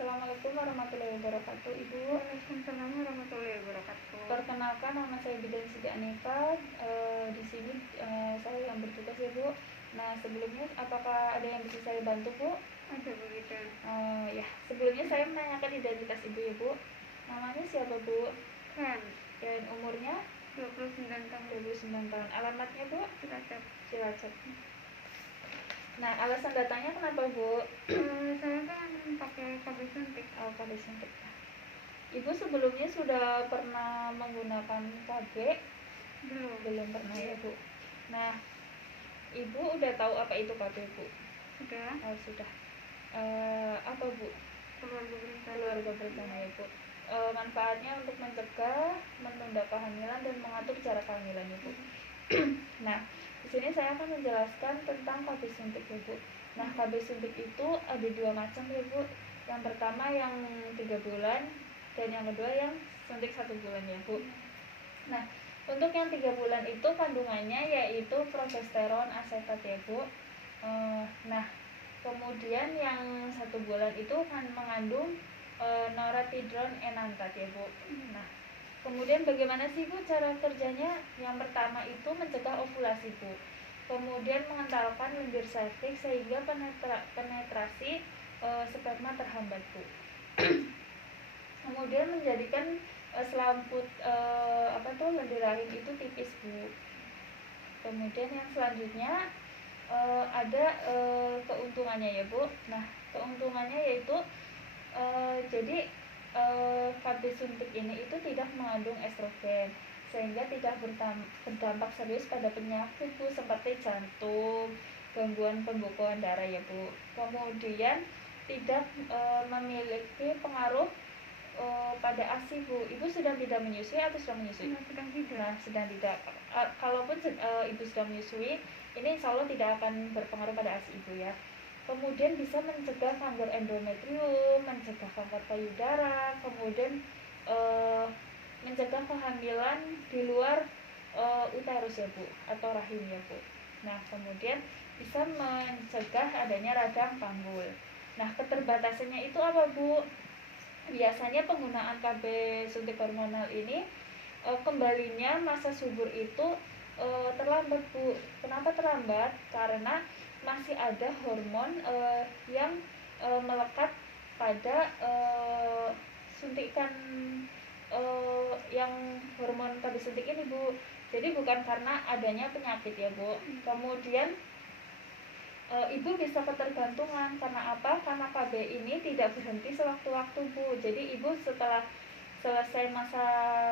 Assalamualaikum warahmatullahi wabarakatuh. Ibu. Waalaikumsalam warahmatullahi wabarakatuh. Perkenalkan, nama saya Bidan Siti Anifa. Di sini saya yang bertugas ya Bu. Nah, sebelumnya apakah ada yang bisa saya bantu Bu? Ada begitu. Ya, sebelumnya saya menanyakan identitas Ibu ya Bu. Namanya siapa Bu? Kan Dan umurnya? 29 tahun. 29 tahun. Alamatnya Bu? Cilacap. Cilacap. Nah, alasan datangnya kenapa Bu? Saya kan pakai KB suntik. KB suntik. Ibu sebelumnya sudah pernah menggunakan KB? Belum pernah ya Bu. Nah, Ibu udah tahu apa itu KB Bu? Sudah. Sudah. Apa Bu? Keluarga berencana ya Bu. Manfaatnya untuk mencegah, menunda kehamilan dan mengatur cara kehamilan ya Bu. Nah, di sini saya akan menjelaskan tentang KB suntik ya Bu. Nah, KB suntik itu ada dua macam ya Bu. Yang pertama yang 3 bulan dan yang kedua yang suntik 1 bulan ya Bu. Nah, untuk yang 3 bulan itu kandungannya yaitu progesteron asetat ya Bu. Nah, kemudian yang 1 bulan itu kan mengandung noretidron enantat ya Bu. Nah, kemudian bagaimana sih Bu cara kerjanya? Yang pertama itu mencegah ovulasi Bu. Kemudian mengentalkan lendir serviks sehingga penetrasi sperma terhambat Bu. Kemudian menjadikan selamput lendir rahim itu tipis Bu. Kemudian yang selanjutnya ada keuntungannya ya Bu. Nah, keuntungannya yaitu jadi KB suntik ini itu tidak mengandung estrogen sehingga tidak berdampak serius pada penyakit Bu seperti jantung, gangguan pembekuan darah ya Bu. Kemudian tidak memiliki pengaruh pada ASI Bu. Ibu sedang tidak menyusui atau sedang menyusui? Sedang tidak. Nah, sedang tidak. Kalaupun Ibu sedang menyusui, ini insya Allah tidak akan berpengaruh pada ASI Ibu ya. Kemudian bisa mencegah kanker endometrium, mencegah kanker payudara, kemudian mencegah kehamilan di luar uterus ya Bu, atau rahim ya Bu. Nah, kemudian bisa mencegah adanya radang panggul. Nah, keterbatasannya itu apa Bu? Biasanya penggunaan KB suntik hormonal ini kembalinya masa subur itu terlambat Bu. Kenapa terlambat? Karena masih ada hormon yang melekat pada suntikan yang hormon KB suntik ini Bu. Jadi bukan karena adanya penyakit ya Bu. Kemudian Ibu bisa ketergantungan karena apa? Karena KB ini tidak berhenti sewaktu-waktu Bu. Jadi Ibu setelah selesai masa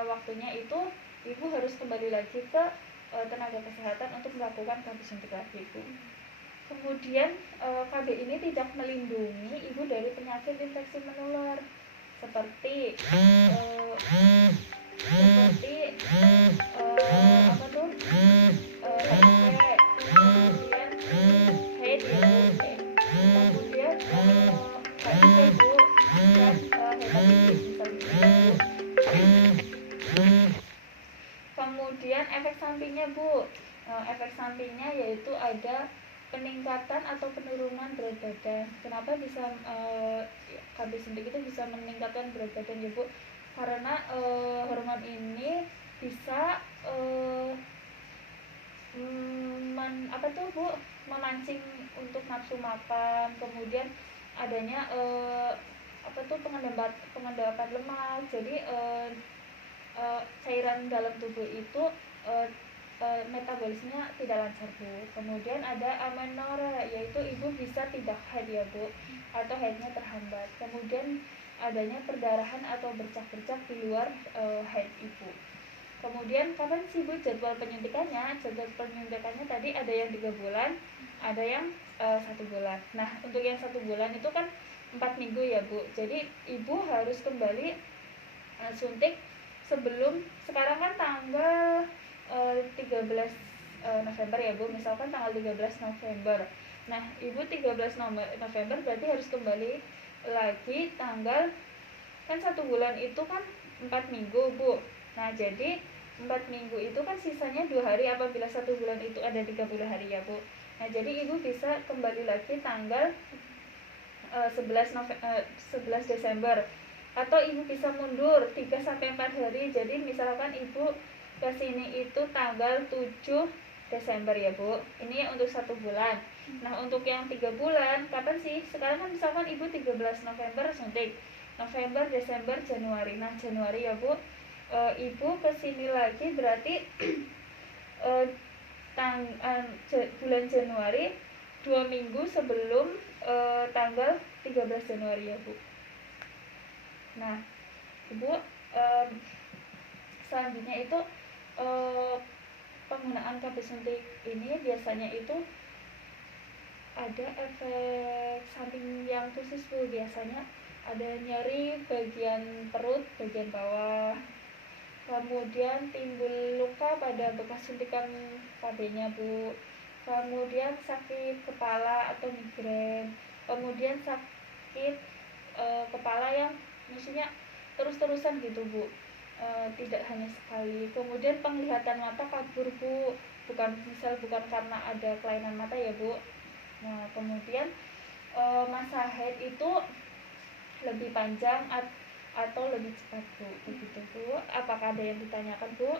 waktunya itu, Ibu harus kembali lagi ke tenaga kesehatan untuk melakukan KB suntik lagi Bu. Kemudian KB ini tidak melindungi Ibu dari penyakit infeksi menular seperti Kemudian efek sampingnya Bu. Efek sampingnya yaitu ada peningkatan atau penurunan berat badan. Kenapa bisa KB suntik itu bisa meningkatkan berat badan ya Bu? Karena hormon ini bisa memancing untuk nafsu makan, kemudian adanya pengendapan lemak. Jadi cairan dalam tubuh itu metabolisnya tidak lancar Bu. Kemudian ada amenorrhea, yaitu ibu bisa tidak haid ya Bu, atau haidnya terhambat. Kemudian adanya perdarahan atau bercak-bercak di luar haid ibu. Kemudian kapan sih Bu jadwal penyuntikannya? Jadwal penyuntikannya tadi ada yang 3 bulan, ada yang 1 bulan. Nah, untuk yang 1 bulan itu kan 4 minggu ya Bu. Jadi ibu harus kembali suntik sebelum, sekarang kan tanggal 13 November ya Bu, misalkan tanggal 13 November. Nah, Ibu 13 November berarti harus kembali lagi tanggal, kan 1 bulan itu kan 4 minggu Bu. Nah, jadi 4 minggu itu kan sisanya 2 hari apabila 1 bulan itu ada 30 hari ya Bu. Nah, jadi Ibu bisa kembali lagi tanggal 11 Desember, atau ibu bisa mundur 3-4 hari. Jadi misalkan ibu kesini itu tanggal 7 Desember ya Bu, ini untuk 1 bulan. Nah untuk yang 3 bulan kapan sih? Sekarang kan misalkan ibu 13 November suntik, November, Desember, Januari. Nah Januari ya Bu, ibu kesini lagi berarti bulan Januari 2 minggu sebelum tanggal 13 Januari ya Bu. Nah Ibu, selanjutnya itu penggunaan KB suntik ini biasanya itu ada efek samping yang khusus Bu. Biasanya ada nyeri bagian perut, bagian bawah, kemudian timbul luka pada bekas suntikan KB-nya Bu, kemudian sakit kepala atau migrain, kemudian sakit kepala yang maksudnya terus-terusan gitu Bu, tidak hanya sekali. Kemudian penglihatan mata kabur Bu, bukan karena ada kelainan mata ya Bu. Nah kemudian masa haid itu lebih panjang atau lebih cepat Bu, begitu Bu. Apakah ada yang ditanyakan Bu?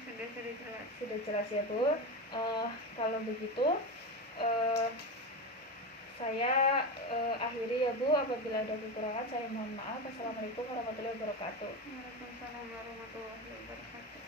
Sudah jelas. Sudah jelas ya Bu. Kalau begitu saya akhiri ya Bu. Apabila ada kekurangan saya mohon maaf. Assalamualaikum warahmatullahi wabarakatuh. Waalaikumsalam warahmatullahi wabarakatuh.